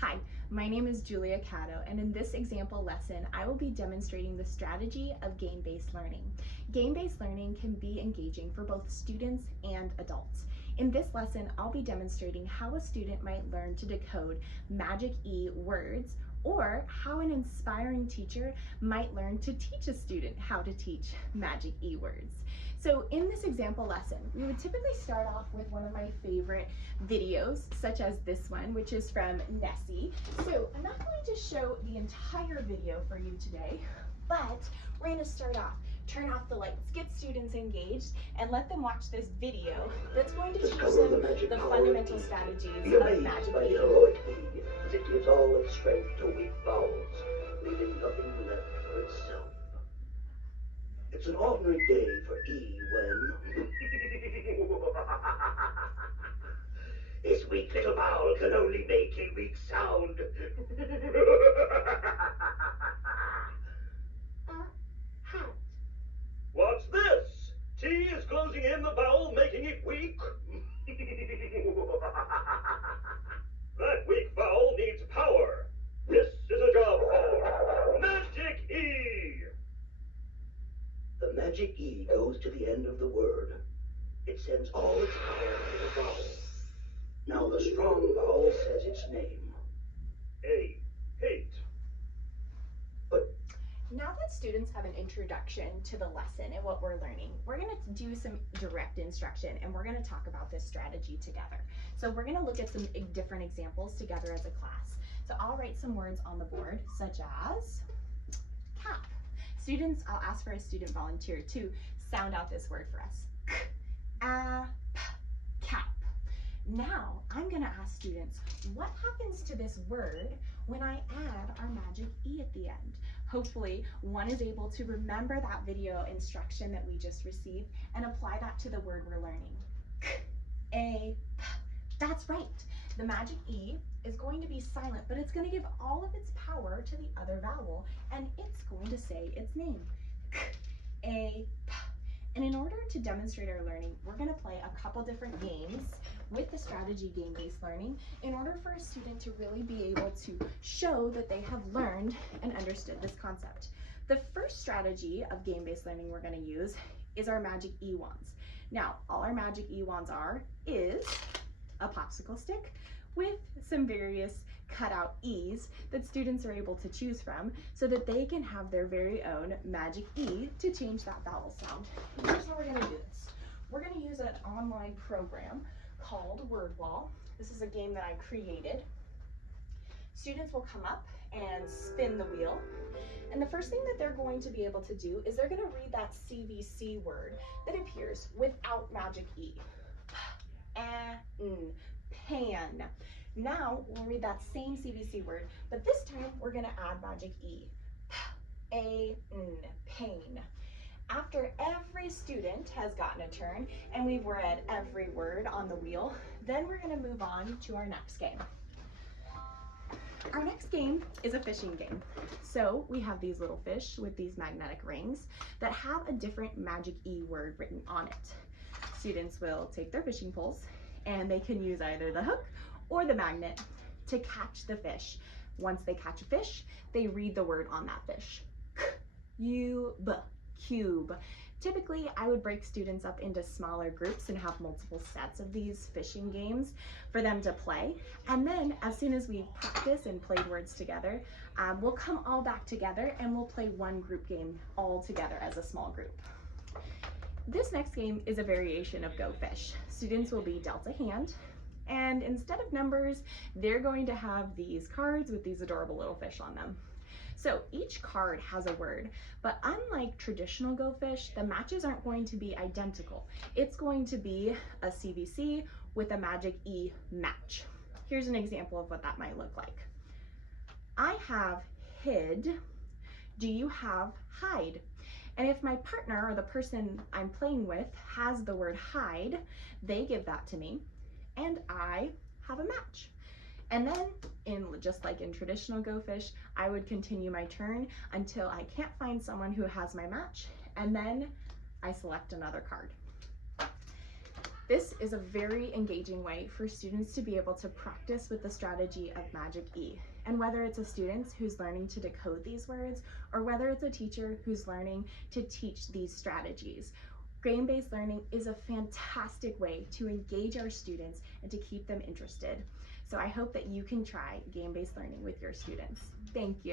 Hi, my name is Julia Cato, and in this example lesson, I will be demonstrating the strategy of game-based learning. Game-based learning can be engaging for both students and adults. In this lesson, I'll be demonstrating how a student might learn to decode Magic E words, or how an inspiring teacher might learn to teach a student how to teach Magic E words. So in this example lesson, we would typically start off with one of my favorite videos, such as this one, which is from Nessie. So I'm not going to show the entire video for you today, but we're going to start off, turn off the lights, get students engaged, and let them watch this video that's going to teach them the fundamental strategies of Magic E. As it gives all its strength to weak vowels, leaving nothing left for itself. It's an ordinary day for E when this weak little vowel can only make a weak sound. Hat. What's this? T is closing in the vowel, making it weak. That weak vowel needs power. This is a job for Magic E. The Magic E goes to the end of the word. It sends all its power to the vowel. Now the strong vowel says its name. A. Hate. But now that students have an introduction to the lesson and what we're learning, we're going to do some direct instruction, and we're going to talk about this strategy together. So we're going to look at some different examples together as a class. So I'll write some words on the board, such as cap. Students, I'll ask for a student volunteer to sound out this word for us. Cap. Now, I'm going to ask students, what happens to this word when I add our Magic E at the end? Hopefully, one is able to remember that video instruction that we just received and apply that to the word we're learning. That's right. The Magic E is going to be silent, but it's going to give all of its power to the other vowel, and it's going to say its name. And in order to demonstrate our learning, we're going to play a couple different games with the strategy game-based learning in order for a student to really be able to show that they have learned and understood this concept. The first strategy of game-based learning we're going to use is our Magic E wands. Now, all our Magic E wands is a popsicle stick with some various cutout E's that students are able to choose from so that they can have their very own Magic E to change that vowel sound. And here's how we're going to do this. We're going to use an online program called WordWall. This is a game that I created. Students will come up and spin the wheel. And the first thing that they're going to be able to do is they're going to read that CVC word that appears without Magic E. Pan. Now we'll read that same CVC word, but this time we're going to add Magic E. Pain. After every student has gotten a turn and we've read every word on the wheel, then we're going to move on to our next game. Our next game is a fishing game. So we have these little fish with these magnetic rings that have a different Magic E word written on it. Students will take their fishing poles and they can use either the hook or the magnet to catch the fish. Once they catch a fish, they read the word on that fish. Cube. Typically, I would break students up into smaller groups and have multiple sets of these fishing games for them to play. And then as soon as we practice and played words together, we'll come all back together and we'll play one group game all together as a small group. This next game is a variation of Go Fish. Students will be dealt a hand, and instead of numbers, they're going to have these cards with these adorable little fish on them. So each card has a word, but unlike traditional Go Fish, the matches aren't going to be identical. It's going to be a CVC with a Magic E match. Here's an example of what that might look like. I have hid. Do you have hide? And if my partner or the person I'm playing with has the word hide, they give that to me, and I have a match. And then, just like in traditional Go Fish, I would continue my turn until I can't find someone who has my match, and then I select another card. This is a very engaging way for students to be able to practice with the strategy of Magic E. And whether it's a student who's learning to decode these words, or whether it's a teacher who's learning to teach these strategies, game-based learning is a fantastic way to engage our students and to keep them interested. So I hope that you can try game-based learning with your students. Thank you.